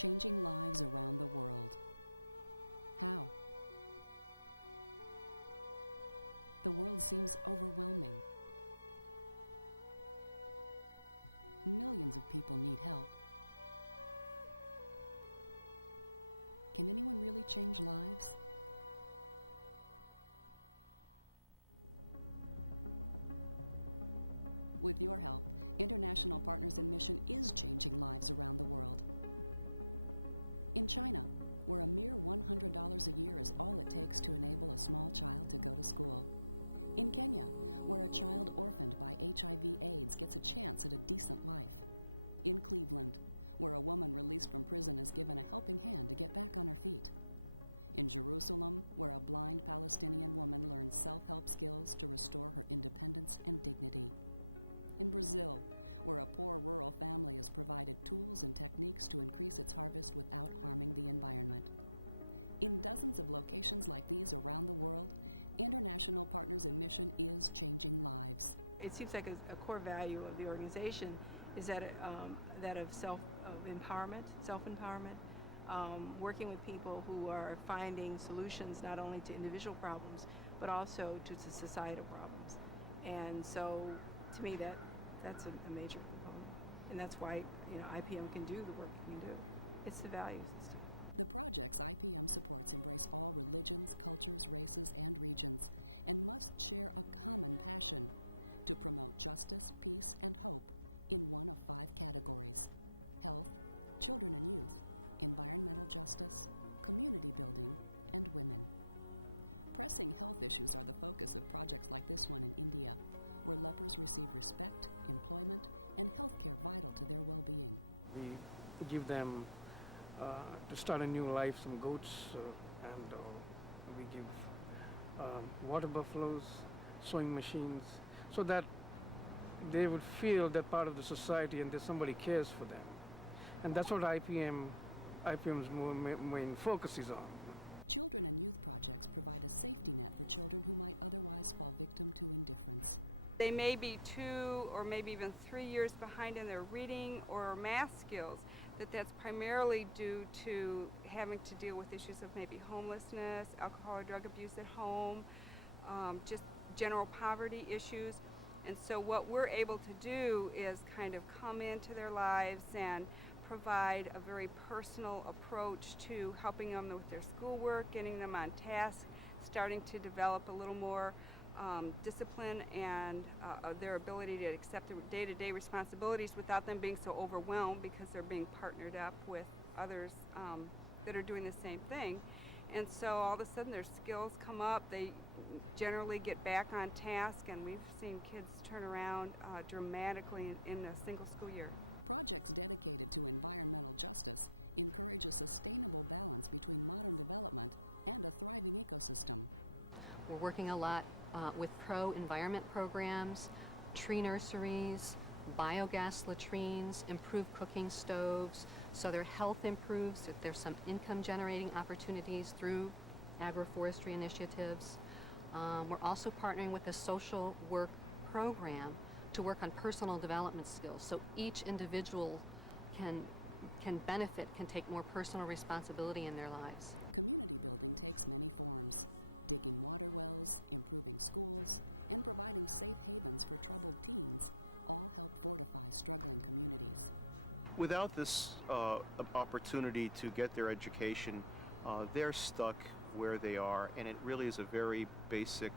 changing lives around the world. How? The world seems overwhelming. Millions of people need help. Can anyone really change lives? With your help, International Partners in Mission is changing lives around the world. In China, where a mere $100 a year is all it takes to enable a small child to go to school. In Kenya, where a child orphaned by HIV/AIDS gets a chance at a decent life. In Cleveland, where a woman released from prison is given a helping hand to get back on her feet. In Jerusalem, where a blind Palestinian woman learns self-help skills to restore her independence and dignity. In Brazil, where a poor rural family is provided tools and techniques to increase its harvest without harming the environment. In dozens of locations like these around the world, International Partners in Mission is changing lives. It seems like a core value of the organization is that of self-empowerment, working with people who are finding solutions not only to individual problems, but also to societal problems. And so, to me, that's a major component. And that's why, IPM can do the work it can do. It's the value system. The projects IPM supports embrace all religions, cultures, races, and regions, and must share a common passion to promote justice, peace, and hope in one of 5 categories: health, children and youth, environmental justice, community building, and women. Pressing health issues are the focus of projects like this one in India, where lepers receive respect, employment, and health care vital to their well-being. We give them, to start a new life, some goats, and we give water buffaloes, sewing machines, so that they would feel they're part of the society and that somebody cares for them. And that's what IPM's main focus is on. Children and youth projects provide a safety net for children who might otherwise fall victim to indifference. They may be 2 or maybe even 3 years behind in their reading or math skills. That's primarily due to having to deal with issues of maybe homelessness, alcohol or drug abuse at home, just general poverty issues. And so what we're able to do is kind of come into their lives and provide a very personal approach to helping them with their schoolwork, getting them on task, starting to develop a little more discipline and their ability to accept their day-to-day responsibilities without them being so overwhelmed because they're being partnered up with others that are doing the same thing. And so all of a sudden their skills come up, they generally get back on task, and we've seen kids turn around dramatically in a single school year. Projects dedicated to environmental justice encourage a sustainable balance between modern development and a thriving ecosystem. We're working a lot with pro-environment programs, tree nurseries, biogas latrines, improved cooking stoves, so their health improves, if there's some income generating opportunities through agroforestry initiatives. We're also partnering with a social work program to work on personal development skills, so each individual can benefit, can take more personal responsibility in their lives. Community building takes many forms: digging water wells, improving schools, and providing safe havens for troubled teens all help fortify struggling communities. Without this opportunity to get their education, they're stuck where they are, and it really is a very basic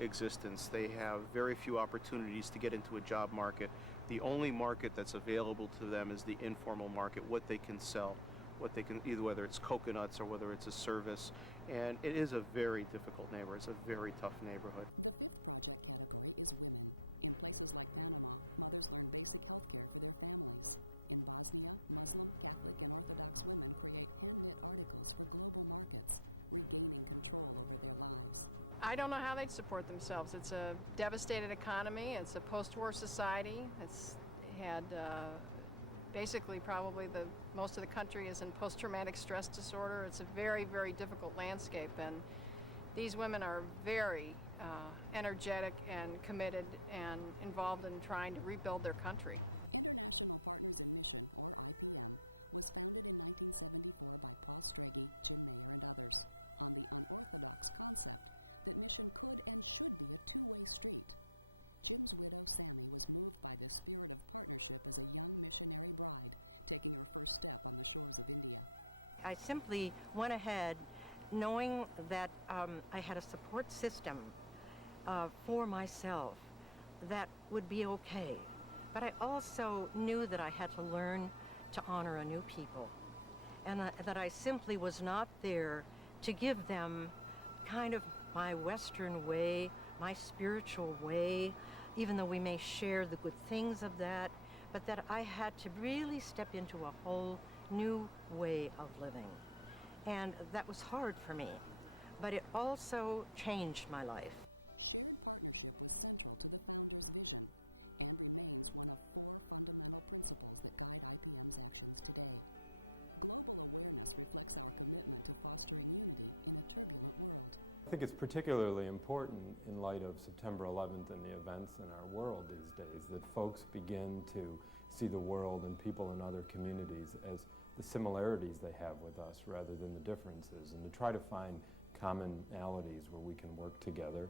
existence. They have very few opportunities to get into a job market. The only market that's available to them is the informal market, what they can sell, what they can, either whether it's coconuts or whether it's a service. And it is a very difficult neighborhood. It's a very tough neighborhood. The 5th project category is women. In places like Panama, mothers learn basic health care for their families. In Bosnia, Muslim, Catholic, and Orthodox women create hand-knit articles for global markets, regaining control over their lives. I don't know how they'd support themselves. It's a devastated economy. It's a post-war society. It's had basically probably most of the country is in post-traumatic stress disorder. It's a very, very difficult landscape, and these women are very energetic and committed and involved in trying to rebuild their country. International Partners in Mission, or IPM, was founded in 1974 by Paul Strege, Jim Mayer, and others on the unorthodox concept that mission could and should be a two-way street. Jim's widow, Sammy, was moved by this spirit of partnership as a young missionary bride taking her first step on the shores of India. I simply went ahead knowing that I had a support system for myself that would be okay. But I also knew that I had to learn to honor a new people, and that I simply was not there to give them kind of my Western way, my spiritual way, even though we may share the good things of that, but that I had to really step into a whole new way of living. And that was hard for me, but it also changed my life. Shared partnership was central to the founder's vision and remains one of 4 fundamental principles that guide IPM's actions today. Global awareness reflects our commitment to fostering unity in a turbulent world. I think it's particularly important in light of September 11th and the events in our world these days that folks begin to see the world and people in other communities as the similarities they have with us rather than the differences, and to try to find commonalities where we can work together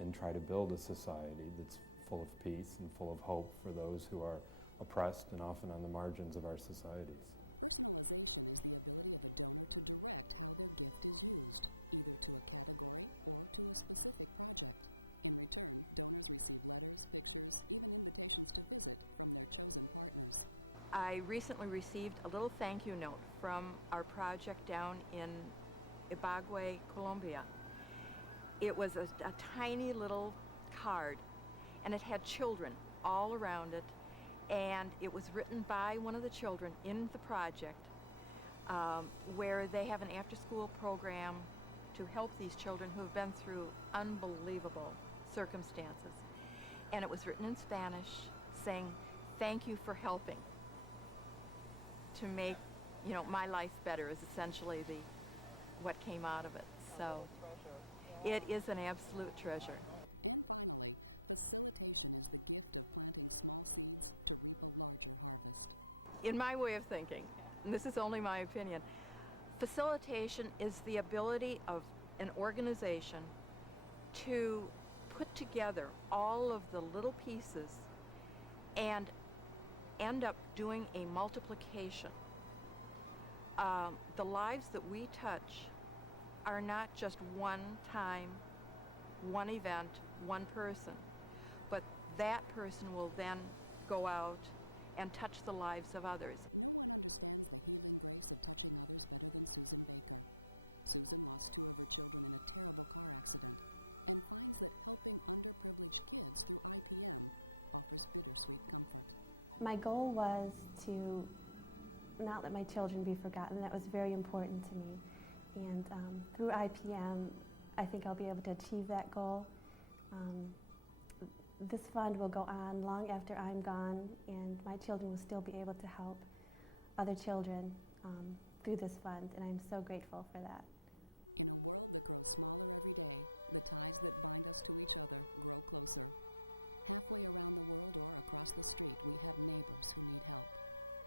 and try to build a society that's full of peace and full of hope for those who are oppressed and often on the margins of our societies. Personalization is the ability of a donor to direct how their gift is used, either to a category or to a specific project. In return, donors receive letters, pictures, even invitations to visit from their chosen partners. I recently received a little thank you note from our project down in Ibagué, Colombia. It was a tiny little card, and it had children all around it, and it was written by one of the children in the project where they have an after-school program to help these children who have been through unbelievable circumstances. And it was written in Spanish saying, "Thank you for helping to make, my life better," is essentially what came out of it. So it is an absolute treasure. And finally, facilitation is the gift of planting small seeds to reap a larger harvest. In my way of thinking, and this is only my opinion, facilitation is the ability of an organization to put together all of the little pieces and end up doing a multiplication. The lives that we touch are not just one time, one event, one person, but that person will then go out and touch the lives of others. No one understands the healing grace of touching others better than Susan Baker. Susan lost 2 of her children in a terrible car accident and finds that helping underprivileged kids through IPM offers bittersweet comfort. My goal was to not let my children be forgotten. That was very important to me. And through IPM, I think I'll be able to achieve that goal. This fund will go on long after I'm gone, and my children will still be able to help other children through this fund, and I'm so grateful for that. In a world that grows smaller every day, the ties that bind us to each other grow closer. Halfway around the world or across the street, we have neighbors who need help.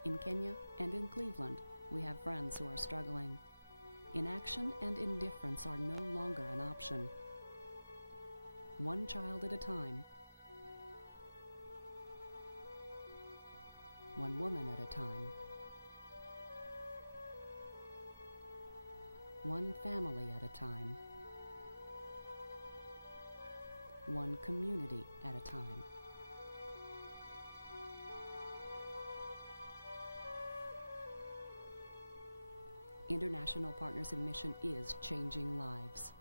In Kenya and in Cleveland, we have friends who are struggling. Inaction and indifference are no longer an option. One child at a time, one woman at a time, one family at a time, one community at a time. International Partners in Mission is changing lives.